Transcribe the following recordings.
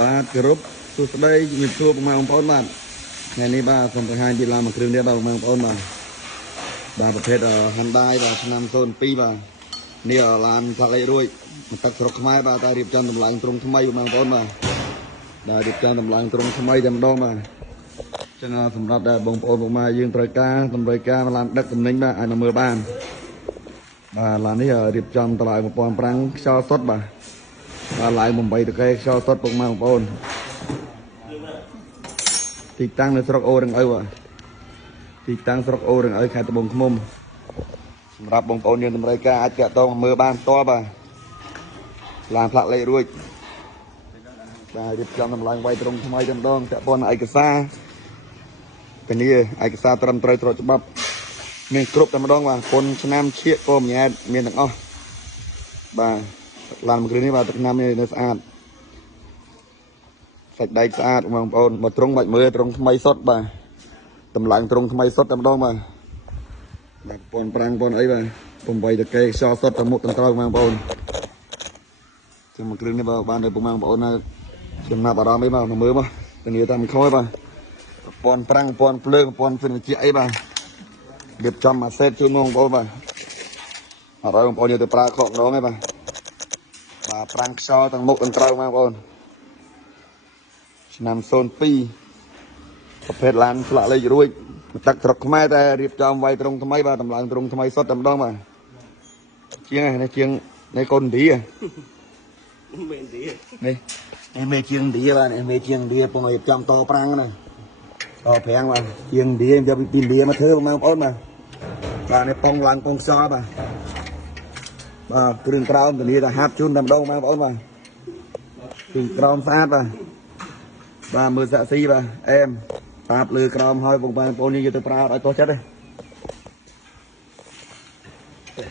បាទគោរពសួស្តីជំរាបសួរបងប្អូនបាទថ្ងៃនេះបាទសូមបង្ហាញពីឡានមួយគ្រឿងនេះបាទបងប្អូនបាទប្រភេទ Hyundai បាទឆ្នាំ02បាទនេះឡានផ្លាកលេខរួចមកទឹកស្រុកខ្មែរបាទតែរៀបចំតម្លើងទ្រុងថ្មីបងប្អូនបាទដែលរៀបចំតម្លើងទ្រុងថ្មីតែម្ដងបាទចឹងសម្រាប់ដែលបងប្អូនមកយើងត្រូវការតម្រូវការឡានដឹកទំនិញបាទអាចមកមើលបានបាទឡាននេះរៀបចំតម្លើង1500ខ្យល់សុទ្ធបាទឡើង8តកែខ្យល់សុទ្ធពុកម៉ែបងប្អូនទីតាំងនៅស្រុកអូររងឪទីតាំងស្រុកអូររងឪខេត្តត្បូងឃ្មុំសម្រាប់បងប្អូនយើងតម្រូវការអាចតាក់ទងមើលបានផ្ទាល់បាទឡានផ្លាកលេខរួចបាទរៀបចំតម្លើងវាយត្រង់ថ្មីតែម្ដងតាក់ព័ន្ធឯកសារធានាឯកសារត្រឹមត្រូវស្របច្បាប់មានគ្រប់តែម្ដងបាទពុនឆ្នាំឈៀកក៏មិនញ៉ែមានទាំងអស់បាទឡានមួយគ្រឿងនេះបាទទឹកឆ្នាំនេះនៅស្អាតសាច់ដែកស្អាតបងប្អូនបើត្រង់បាច់មើលត្រង់ថ្មីសុទ្ធបាទតម្លើងត្រង់ថ្មីសុទ្ធតែម្ដងបាទពណ៌ប្រាំងពណ៌អីបាទ8តកែខ្យល់សុទ្ធទៅមុខទាំងក្រោយបងប្អូនចាំមួយគ្រឿងនេះបាទបានទៅបងប្អូនណាចំណាប់អារម្មណ៍អីបាទមកមើលមកធានាតាមខ້ອຍបាទពណ៌ប្រាំងពណ៌ភ្លើងពណ៌ហ្វិនជាអីបាទរៀបចំមួយសេតជូនបងប្អូនបាទអត់ឲ្យបងប្អូនយកទៅប្រើខកម្ដងទេបាទប្រាំងខ្យល់ទាំងមុខទាំងក្រោយបងប្អូនឆ្នាំ02ប្រភេទឡានផ្លាកលេខរួចទឹកស្រុកខ្មែរតែរៀបចំវាយត្រង់ថ្មីបាទតម្លើងត្រង់ថ្មីសុទ្ធតែម្ដងបាទជាងនេះជាងនេះកូនឥណ្ឌាមេឥណ្ឌានេះមេជាងឥណ្ឌាបាទនេះមេជាងឥណ្ឌាពងរៀបចំតប្រាំងណាតប្រាំងបាទជាងឥណ្ឌាយកពីឥណ្ឌាមកធ្វើបងប្អូនបាទនេះពងឡើងពងខ្យល់បាទគ្រឿងក្រោមធានាថាហាត់ជូនតែម្ដងបងប្អូនបាទគ្រឿងក្រោមស្អាតបាទមើលសាក់ស៊ីបាទអែមតាបលើក្រោមហើយបងប្អូនយើងយកទៅប្រើឲ្យតោះចិត្តទេ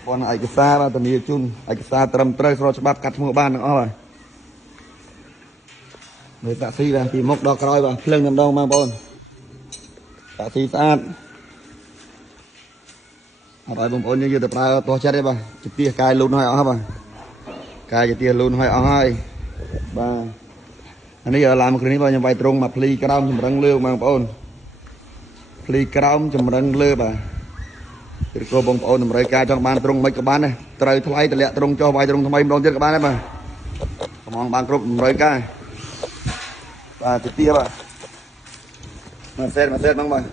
ប៉ុន្តែឯកសារបាទធានាជូនឯកសារត្រឹមត្រូវស្របច្បាប់កាត់ឈ្មោះបានទាំងអស់បាទមើលសាក់ស៊ីបាទពីមុខដល់ក្រោយបាទភ្លឹងតែម្ដងបងប្អូនសាក់ស៊ីស្អាតអត់ឲ្យបងប្អូនយើងយកទៅប្រើតោះចិត្តទេបាទជាទៀសកាយលូនហើយអស់បាទកាយជាទៀសលូនហើយអស់ហើយបាទនេះឡានមួយគ្រឿងនេះបាទខ្ញុំវាយត្រង់មកភ្លីក្រោមចម្រឹងលើបងប្អូនភ្លីក្រោមចម្រឹងលើបាទឬក៏បងប្អូនតម្រូវការចង់បានត្រង់មិនក៏បានដែរត្រូវថ្លៃតម្លាក់ត្រង់ចុះវាយត្រង់ថ្មីម្ដងទៀតក៏បានដែរបាទកំងបានគ្រប់តម្រូវការបាទជាទៀបាទមកសេតហ្នឹងបាទ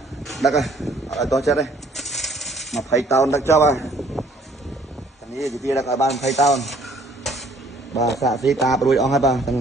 ដឹកឲ្យតោះចិត្តទេ20តោនដឹកចុះបាទនេះជាទៀដឹកឲ្យបាន20តោនបាទសាក់ស៊ីតារួចអស់ហើយបាទទាំង